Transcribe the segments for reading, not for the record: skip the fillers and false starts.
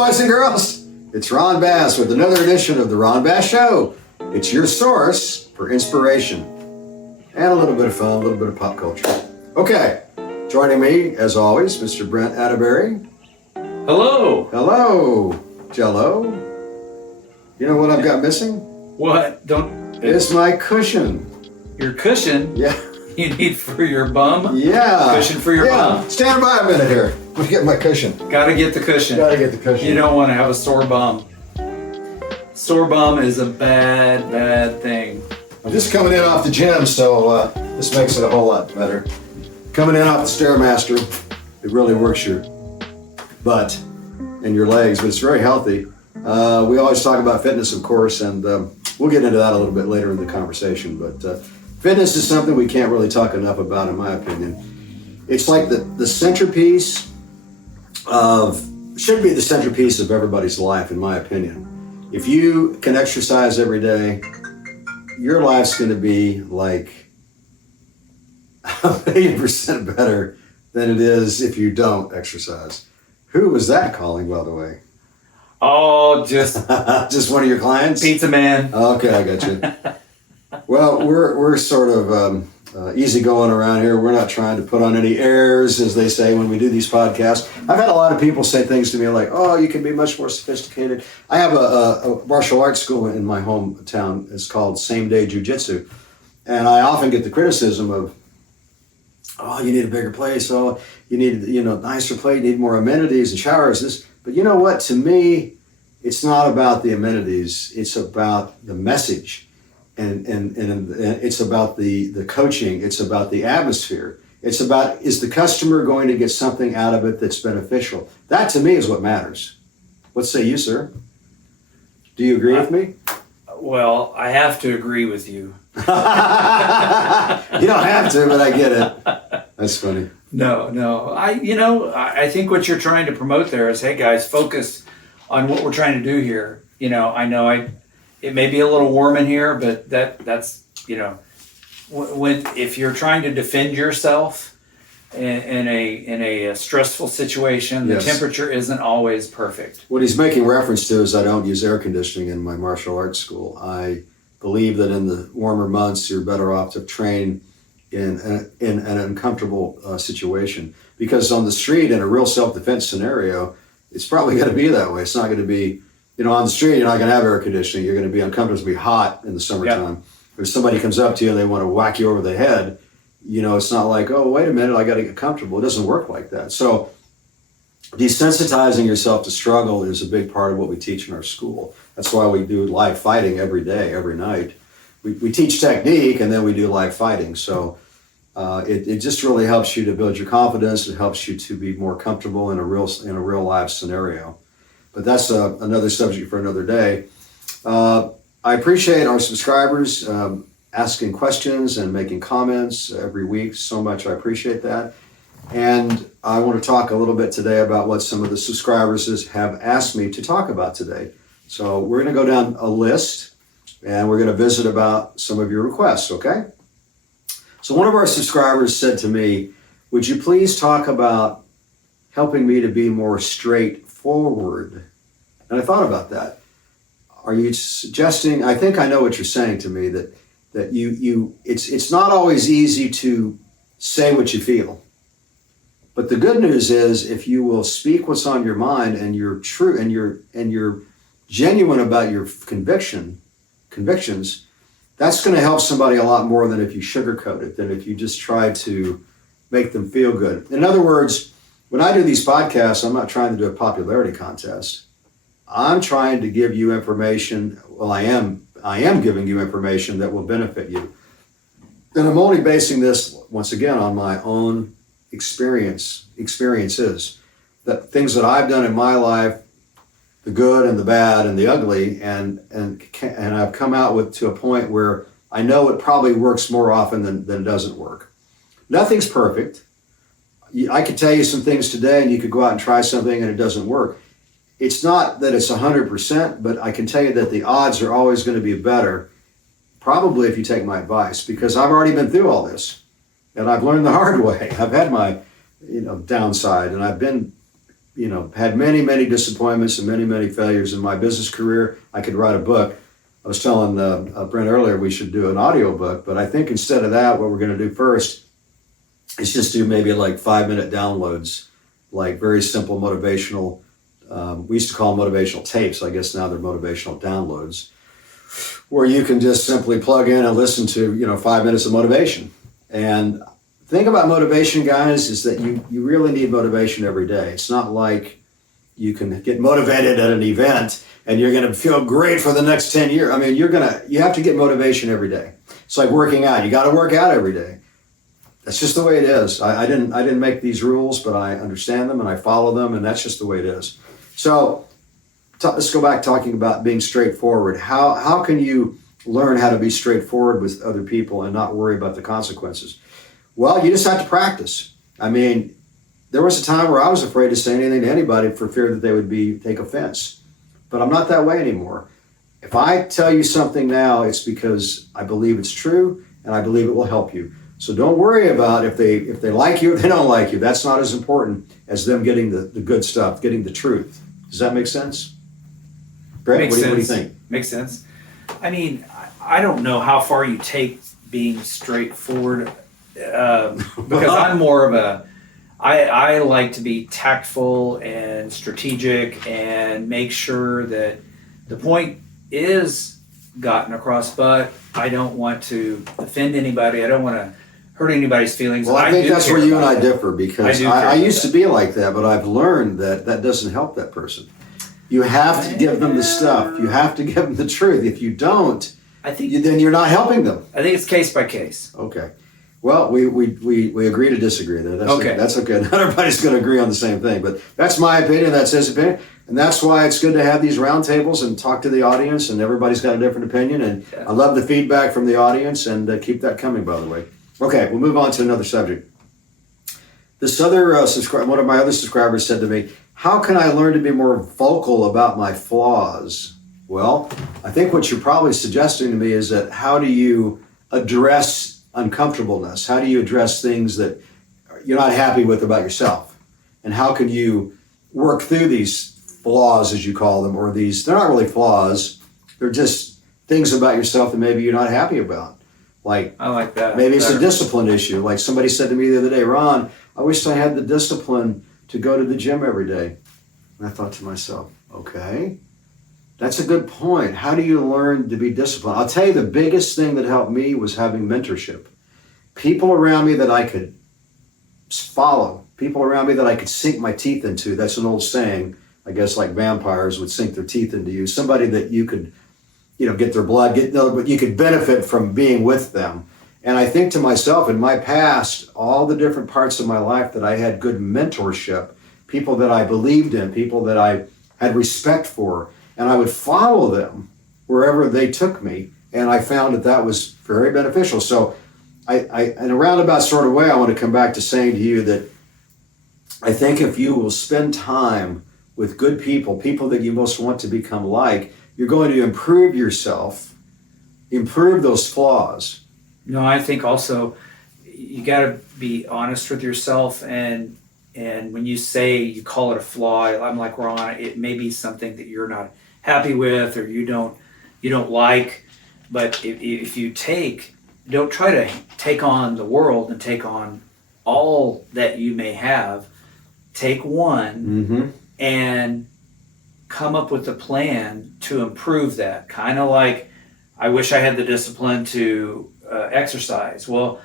boys and girls. It's Ron Bass with another edition of The Ron Bass Show. It's your source for inspiration and a little bit of fun, a little bit of pop culture. Okay, joining me, as always, Mr. Brent Atterbury. Hello. Hello, Jello. You know what I've got missing? What? It's my cushion. Your cushion? Yeah. You need for your bum? Yeah. Cushion for your bum? Stand by a minute here. Let me get my cushion. Gotta get the cushion. Gotta get the cushion. You don't want to have a sore bum. Sore bum is a bad, bad thing. I'm just coming in off the gym, so this makes it a whole lot better. Coming in off the Stairmaster, it really works your butt and your legs, but it's very healthy. We always talk about fitness, of course, and we'll get into that a little bit later in the conversation, but fitness is something we can't really talk enough about, in my opinion. It's like the centerpiece should be the centerpiece of everybody's life, in my opinion. If you can exercise every day, your life's going to be like 1,000,000% better than it is if you don't exercise. Who was that calling, by the way? Oh, just Just one of your clients? pizza man. Okay, I got you. Well, we're sort of easy going around here. We're not trying to put on any airs, as they say when we do these podcasts. I've had a lot of people say things to me like, "Oh, you can be much more sophisticated." I have a martial arts school in my hometown. It's called Same Day Jiu-Jitsu, and I often get the criticism of, "Oh, you need a bigger place. Oh, you need nicer place. You need more amenities and showers." This, but you know what? To me, it's not about the amenities. It's about the message. And it's about the coaching. It's about the atmosphere. It's about, is the customer going to get something out of it that's beneficial? That to me is what matters. What say you, sir? Do you agree with me? Well, I have to agree with you. You don't have to, but I get it. That's funny. No. I think what you're trying to promote there is, hey guys, focus on what we're trying to do here. It may be a little warm in here, but that's if you're trying to defend yourself in a stressful situation, the Yes. temperature isn't always perfect. What he's making reference to is I don't use air conditioning in my martial arts school. I believe that in the warmer months, you're better off to train in an uncomfortable situation. Because on the street, in a real self-defense scenario, it's probably going to be that way. It's not going to be, on the street, you're not going to have air conditioning. You're going to be uncomfortably hot in the summertime. If somebody comes up to you and they want to whack you over the head, it's not like, oh, wait a minute, I got to get comfortable. It doesn't work like that. So desensitizing yourself to struggle is a big part of what we teach in our school. That's why we do live fighting every day, every night. We teach technique and then we do live fighting. So it just really helps you to build your confidence. It helps you to be more comfortable in a real live scenario. But that's another subject for another day. I appreciate our subscribers asking questions and making comments every week so much. I appreciate that. And I want to talk a little bit today about what some of the subscribers have asked me to talk about today. So we're going to go down a list and we're going to visit about some of your requests, okay? So one of our subscribers said to me, would you please talk about helping me to be more straightforward? And I thought about that. Are you suggesting, I think I know what you're saying to me, that it's not always easy to say what you feel. But the good news is if you will speak what's on your mind and you're true and you're genuine about your convictions, that's going to help somebody a lot more than if you sugarcoat it, than if you just try to make them feel good. In other words, when I do these podcasts, I'm not trying to do a popularity contest. I'm trying to give you information. Well, I am giving you information that will benefit you. And I'm only basing this, once again, on my own experiences, that things that I've done in my life, the good and the bad and the ugly, and I've come out to a point where I know it probably works more often than it doesn't work. Nothing's perfect. I could tell you some things today and you could go out and try something and it doesn't work. It's not that it's 100%, but I can tell you that the odds are always going to be better, probably if you take my advice, because I've already been through all this and I've learned the hard way. I've had my downside and I've been had many, many disappointments and many, many failures in my business career. I could write a book. I was telling Brent earlier we should do an audio book, but I think instead of that, what we're going to do first is just do maybe like 5-minute downloads, like very simple motivational. We used to call them motivational tapes. I guess now they're motivational downloads, where you can just simply plug in and listen to 5 minutes of motivation. And the thing about motivation, guys, is that you really need motivation every day. It's not like you can get motivated at an event and you're going to feel great for the next 10 years. I mean, you have to get motivation every day. It's like working out. You got to work out every day. That's just the way it is. I didn't make these rules, but I understand them and I follow them, and that's just the way it is. So let's go back talking about being straightforward. How can you learn how to be straightforward with other people and not worry about the consequences? Well, you just have to practice. I mean, there was a time where I was afraid to say anything to anybody for fear that they would take offense. But I'm not that way anymore. If I tell you something now, it's because I believe it's true and I believe it will help you. So don't worry about if they like you or they don't like you. That's not as important as them getting the good stuff, getting the truth. Does that make sense? Brett, what do you think? Makes sense. I mean, I don't know how far you take being straightforward because I'm more of I like to be tactful and strategic and make sure that the point is gotten across, but I don't want to offend anybody. I don't want to hurt anybody's feelings. Well, I think that's where you and I differ, because I used to be like that, but I've learned that doesn't help that person. You have to give them the stuff. You have to give them the truth. If you don't, then you're not helping them. I think it's case by case. Okay. Well, we agree to disagree there. That's okay. Not everybody's going to agree on the same thing, but that's my opinion. That's his opinion. And that's why it's good to have these roundtables and talk to the audience, and everybody's got a different opinion. And I love the feedback from the audience, and keep that coming, by the way. Okay, we'll move on to another subject. This other one of my other subscribers said to me, how can I learn to be more vocal about my flaws? Well, I think what you're probably suggesting to me is that how do you address uncomfortableness? How do you address things that you're not happy with about yourself? And how can you work through these flaws, as you call them, or they're not really flaws, they're just things about yourself that maybe you're not happy about. Like, I like that. Maybe it's a discipline issue. Like somebody said to me the other day, Ron, I wish I had the discipline to go to the gym every day. And I thought to myself, okay, that's a good point. How do you learn to be disciplined? I'll tell you, the biggest thing that helped me was having mentorship. People around me that I could follow, people around me that I could sink my teeth into. That's an old saying, I guess, like vampires would sink their teeth into you. Somebody that you could, get their blood, but you could benefit from being with them. And I think to myself, in my past, all the different parts of my life that I had good mentorship, people that I believed in, people that I had respect for, and I would follow them wherever they took me. And I found that was very beneficial. So in a roundabout sort of way, I want to come back to saying to you that I think if you will spend time with good people that you most want to become like, you're going to improve yourself, improve those flaws. I think also you got to be honest with yourself, and when you say you call it a flaw, I'm like, Ron, it may be something that you're not happy with or you don't like, but if you don't try to take on the world and take on all that you may have. Take one and come up with a plan to improve that. Kind of like, I wish I had the discipline to exercise. Well,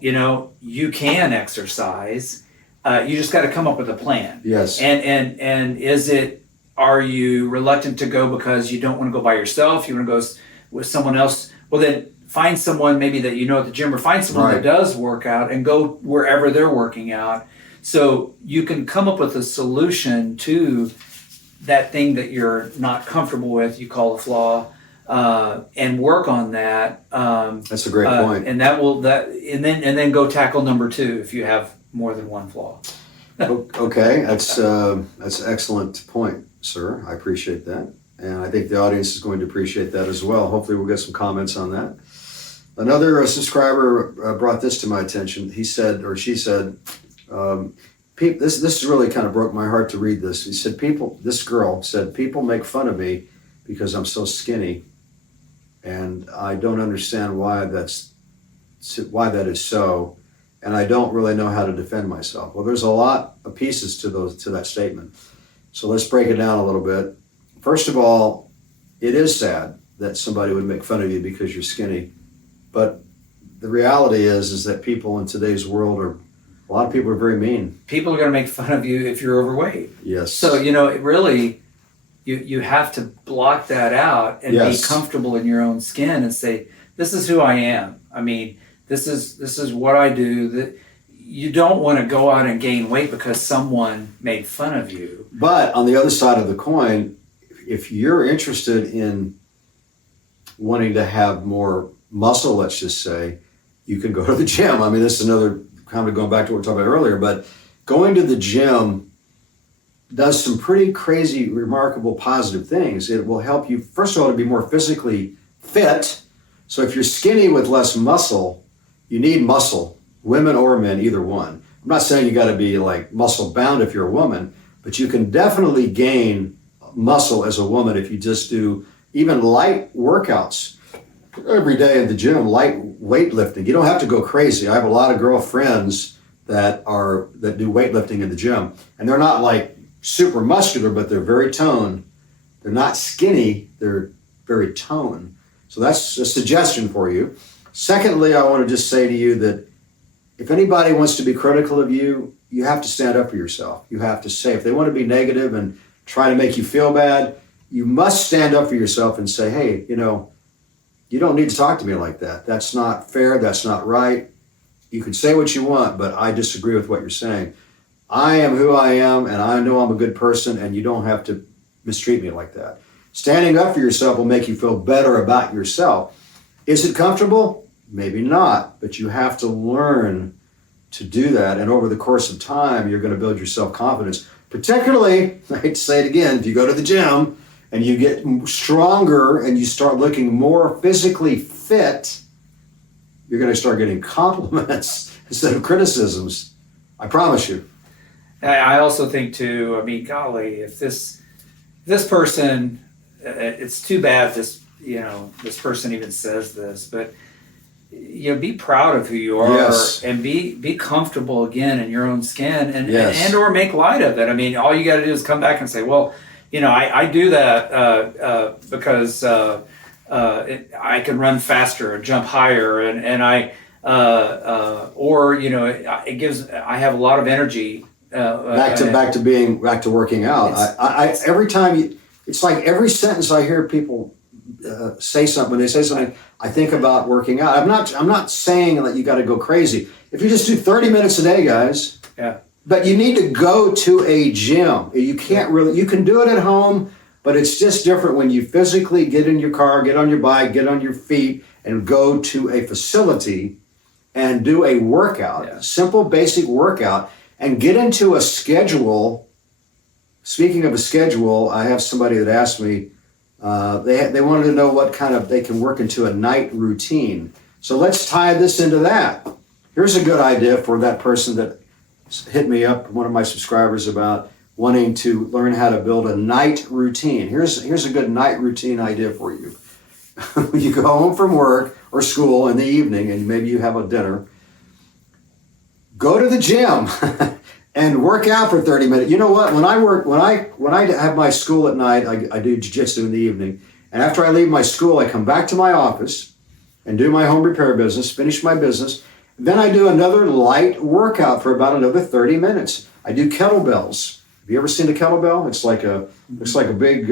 you can exercise. You just got to come up with a plan. Yes. And are you reluctant to go because you don't want to go by yourself? You want to go with someone else? Well, then find someone maybe that at the gym, or find someone that does work out and go wherever they're working out. So you can come up with a solution to that thing that you're not comfortable with, you call a flaw, and work on that. That's a great point. And then go tackle number 2 if you have more than one flaw. Okay, that's an excellent point, sir. I appreciate that. And I think the audience is going to appreciate that as well. Hopefully we'll get some comments on that. Another subscriber brought this to my attention. He said, or she said, this really kind of broke my heart to read this. He said, this girl said, people make fun of me because I'm so skinny, and I don't understand why that is so, and I don't really know how to defend myself. Well, there's a lot of pieces to that statement. So let's break it down a little bit. First of all, it is sad that somebody would make fun of you because you're skinny, but the reality is that people in today's world a lot of people are very mean. People are going to make fun of you if you're overweight. Yes. So, it really, you have to block that out and Yes. be comfortable in your own skin and say, this is who I am. I mean, this is what I do. That you don't want to go out and gain weight because someone made fun of you. But on the other side of the coin, if you're interested in wanting to have more muscle, let's just say, you can go to the gym. I mean, this is another kind of going back to what we were talking about earlier, but going to the gym does some pretty crazy, remarkable, positive things. It will help you, first of all, to be more physically fit. So if you're skinny with less muscle, you need muscle, women or men, either one. I'm not saying you got to be like muscle bound if you're a woman, but you can definitely gain muscle as a woman if you just do even light workouts every day at the gym, light weightlifting. You don't have to go crazy. I have a lot of girlfriends that do weightlifting in the gym, and they're not like super muscular, but they're very toned. They're not skinny, they're very toned. So that's a suggestion for you. Secondly, I want to just say to you that if anybody wants to be critical of you, you have to stand up for yourself. You have to say, if they want to be negative and try to make you feel bad, you must stand up for yourself and say, hey, you don't need to talk to me like that. That's not fair. That's not right. You can say what you want, but I disagree with what you're saying. I am who I am, and I know I'm a good person, and you don't have to mistreat me like that. Standing up for yourself will make you feel better about yourself. Is it comfortable? Maybe not, but you have to learn to do that. And over the course of time, you're going to build your self-confidence. Particularly, I hate to say it again, if you go to the gym and you get stronger and you start looking more physically fit, you're going to start getting compliments instead of criticisms. I promise you. I also think too, I mean, golly, if this person, it's too bad this person even says this, but be proud of who you are. Yes. And be comfortable again in your own skin Yes. and or make light of it. I mean, all you got to do is come back and say, well, I do that because I can run faster and jump higher, and I I have a lot of energy. Back to working out. I every time it's like every sentence I hear people say something. When they say something, I think about working out. I'm not saying that you got to go crazy. If you just do 30 minutes a day, guys. Yeah. But you need to go to a gym. You can do it at home, but it's just different when you physically get in your car, get on your bike, get on your feet, and go to a facility and do a workout, Yeah. simple, basic workout, and get into a schedule. Speaking of a schedule, I have somebody that asked me, they wanted to know what kind of they can work into a night routine. So let's tie this into that. Here's a good idea for that person that hit me up, one of my subscribers, about wanting to learn how to build a night routine. Here's a good night routine idea for you. You go home from work or school in the evening, and maybe you have a dinner. Go to the gym and work out for 30 minutes. You know what? When I have my school at night, I do jiu-jitsu in the evening. And after I leave my school, I come back to my office and do my home repair business, finish my business. Then I do another light workout for about another 30 minutes. I do kettlebells. Have you ever seen a kettlebell? It's like looks like a big,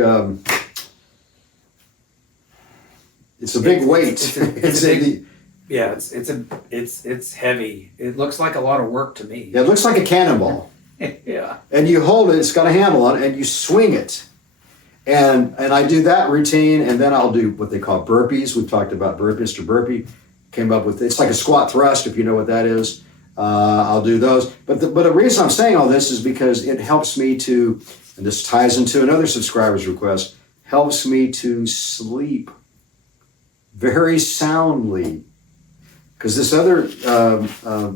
it's a big weight. It's heavy. It looks like a lot of work to me. Yeah, it looks like a cannonball. Yeah. And you hold it, it's got a handle on it, and you swing it. And I do that routine, and then I'll do what they call burpees. We've talked about Mr. Burpee came up with, it's like a squat thrust, if you know what that is. I'll do those. But the reason I'm saying all this is because it helps me to, and this ties into another subscriber's request, helps me to sleep very soundly. Because this other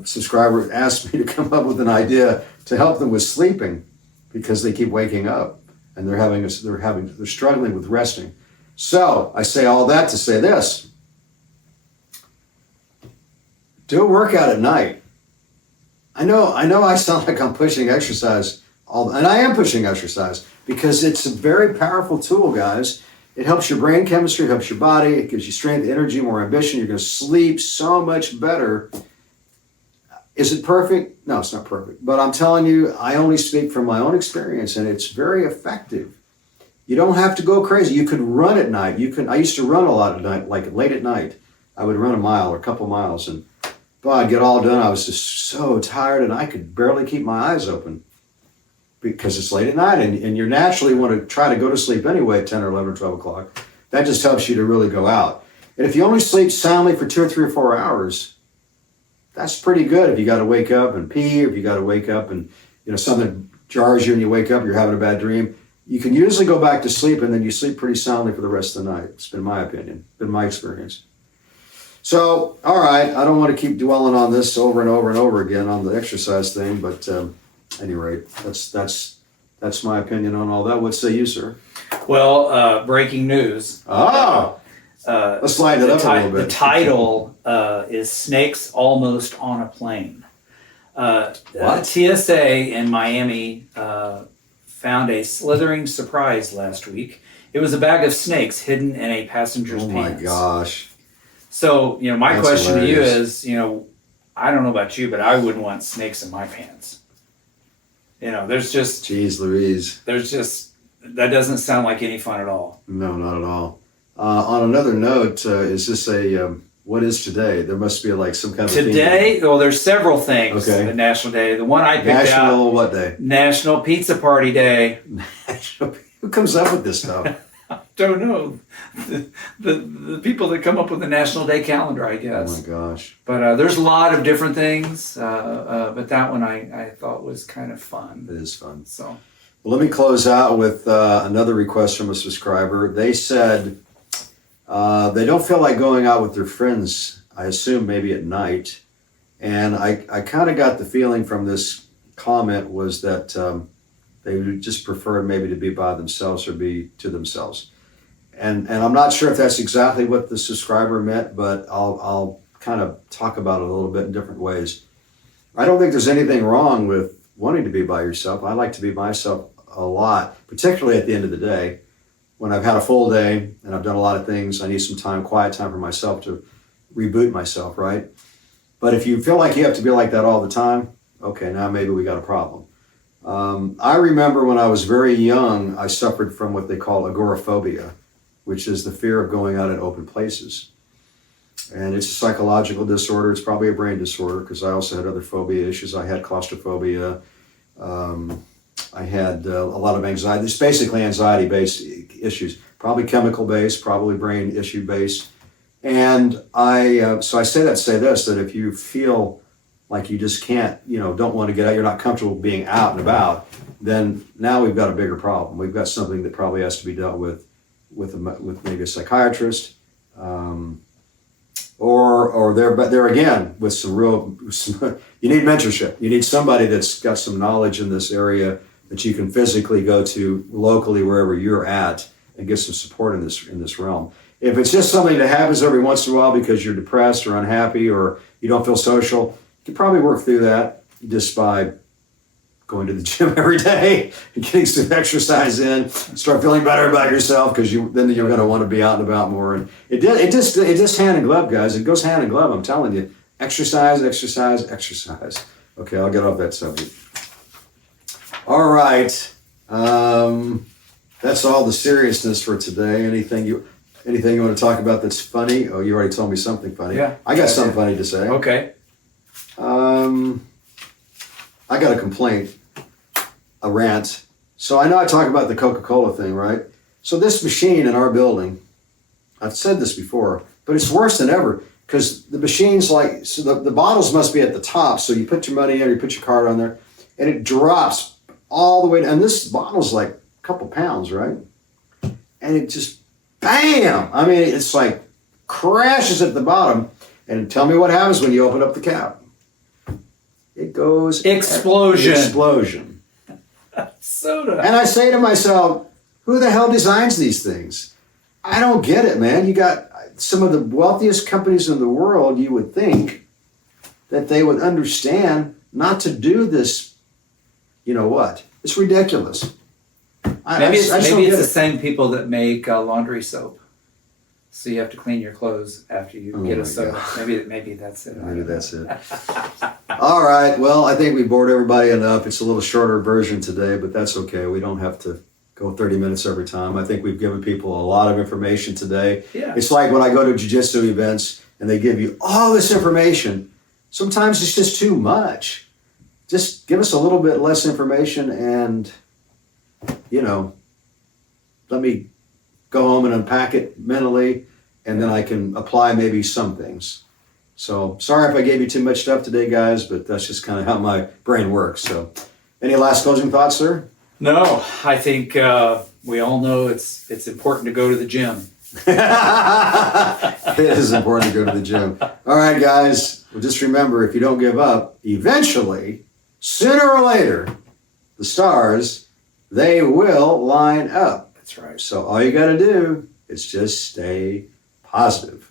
subscriber asked me to come up with an idea to help them with sleeping because they keep waking up and they're struggling with resting. So I say all that to say this. Do a workout at night. I know I sound like I'm pushing exercise, and I am pushing exercise because it's a very powerful tool, guys. It helps your brain chemistry, it helps your body, it gives you strength, energy, more ambition. You're going to sleep so much better. Is it perfect? No, it's not perfect. But I'm telling you, I only speak from my own experience, and it's very effective. You don't have to go crazy. You could run at night. I used to run a lot at night, like late at night. I would run a mile or a couple miles, and I'd get all done. I was just so tired, and I could barely keep my eyes open because it's late at night, and you naturally want to try to go to sleep anyway at 10 or 11 or 12 o'clock. That just helps you to really go out. And if you only sleep soundly for 2 or 3 or 4 hours, that's pretty good. If you got to wake up and pee, or if you got to wake up and something jars you and you wake up, you're having a bad dream, you can usually go back to sleep, and then you sleep pretty soundly for the rest of the night. It's been my opinion, been my experience. So, all right, I don't want to keep dwelling on this over and over and over again on the exercise thing, but at any rate, that's my opinion on all that. What say you, sir? Well, breaking news. Let's lighten it up a little bit. The title is Snakes Almost on a Plane. What? TSA in Miami found a slithering surprise last week. It was a bag of snakes hidden in a passenger's pants. Oh my gosh. So, my That's question hilarious. to you is, I don't know about you, but I wouldn't want snakes in my pants. Jeez Louise. That doesn't sound like any fun at all. No, not at all. On another note, is this what is today? There must be like some kind of Today, well, there's several things. Okay. The National Day. The one I picked out. National what day? National Pizza Party Day. Who comes up with this stuff? Don't know. The people that come up with the National Day calendar, I Oh guess. my gosh. But there's a lot of different things. But that one I thought was kind of fun. It is fun. So. Well, let me close out with another request from a subscriber. They said they don't feel like going out with their friends, I assume maybe at night. And I kind of got the feeling from this comment was that they would just prefer maybe to be by themselves or be to themselves. And I'm not sure if that's exactly what the subscriber meant, but I'll kind of talk about it a little bit in different ways. I don't think there's anything wrong with wanting to be by yourself. I like to be by myself a lot, particularly at the end of the day. When I've had a full day and I've done a lot of things, I need some time, quiet time for myself to reboot myself, right? But if you feel like you have to be like that all the time, okay, now maybe we got a problem. I remember when I was very young, I suffered from what they call agoraphobia, which is the fear of going out in open places. And it's a psychological disorder. It's probably a brain disorder because I also had other phobia issues. I had claustrophobia. I had a lot of anxiety. It's basically anxiety-based issues, probably chemical-based, probably brain issue-based. And so I say this, that if you feel like you just can't, don't want to get out, you're not comfortable being out and about, then now we've got a bigger problem. We've got something that probably has to be dealt with maybe a psychiatrist, or there again with some you need mentorship. You need somebody that's got some knowledge in this area that you can physically go to locally wherever you're at and get some support in this realm. If it's just something that happens every once in a while because you're depressed or unhappy or you don't feel social, you can probably work through that just by going to the gym every day and getting some exercise in, start feeling better about yourself because then you're going to want to be out and about more. And it just hand in glove, guys. It goes hand in glove. I'm telling you, exercise. Okay, I'll get off that subject. All right, that's all the seriousness for today. Anything you want to talk about that's funny? Oh, you already told me something funny. Yeah, I got something funny to say. Okay. I got a complaint, a rant. So I know I talk about the Coca-Cola thing, right? So this machine in our building, I've said this before, but it's worse than ever because the machine's the bottles must be at the top. So you put your money in, you put your card on there, and it drops all the way. And this bottle's like a couple pounds, right? And it just, bam! I mean, it's like crashes at the bottom. And tell me what happens when you open up the cap. it goes Explosion. Explosion. Soda. And I say to myself, who the hell designs these things? I don't get it, man. You got some of the wealthiest companies in the world. You would think that they would understand not to do this. You know what? It's ridiculous. Maybe it's don't the get it. same people that make laundry soap. So you have to clean your clothes after you get my a soda. God. Maybe that's it. Maybe that's it. All right. Well, I think we bored everybody enough. It's a little shorter version today, but that's okay. We don't have to go 30 minutes every time. I think we've given people a lot of information today. Yeah. It's like when I go to jiu-jitsu events and they give you all this information. Sometimes it's just too much. Just give us a little bit less information and, let me go home and unpack it mentally, and then I can apply maybe some things. So sorry if I gave you too much stuff today, guys, but that's just kind of how my brain works. So any last closing thoughts, sir? No, I think we all know it's important to go to the gym. It is important to go to the gym. All right, guys. Well, just remember, if you don't give up, eventually, sooner or later, the stars, they will line up. That's right. So all you got to do is just stay positive.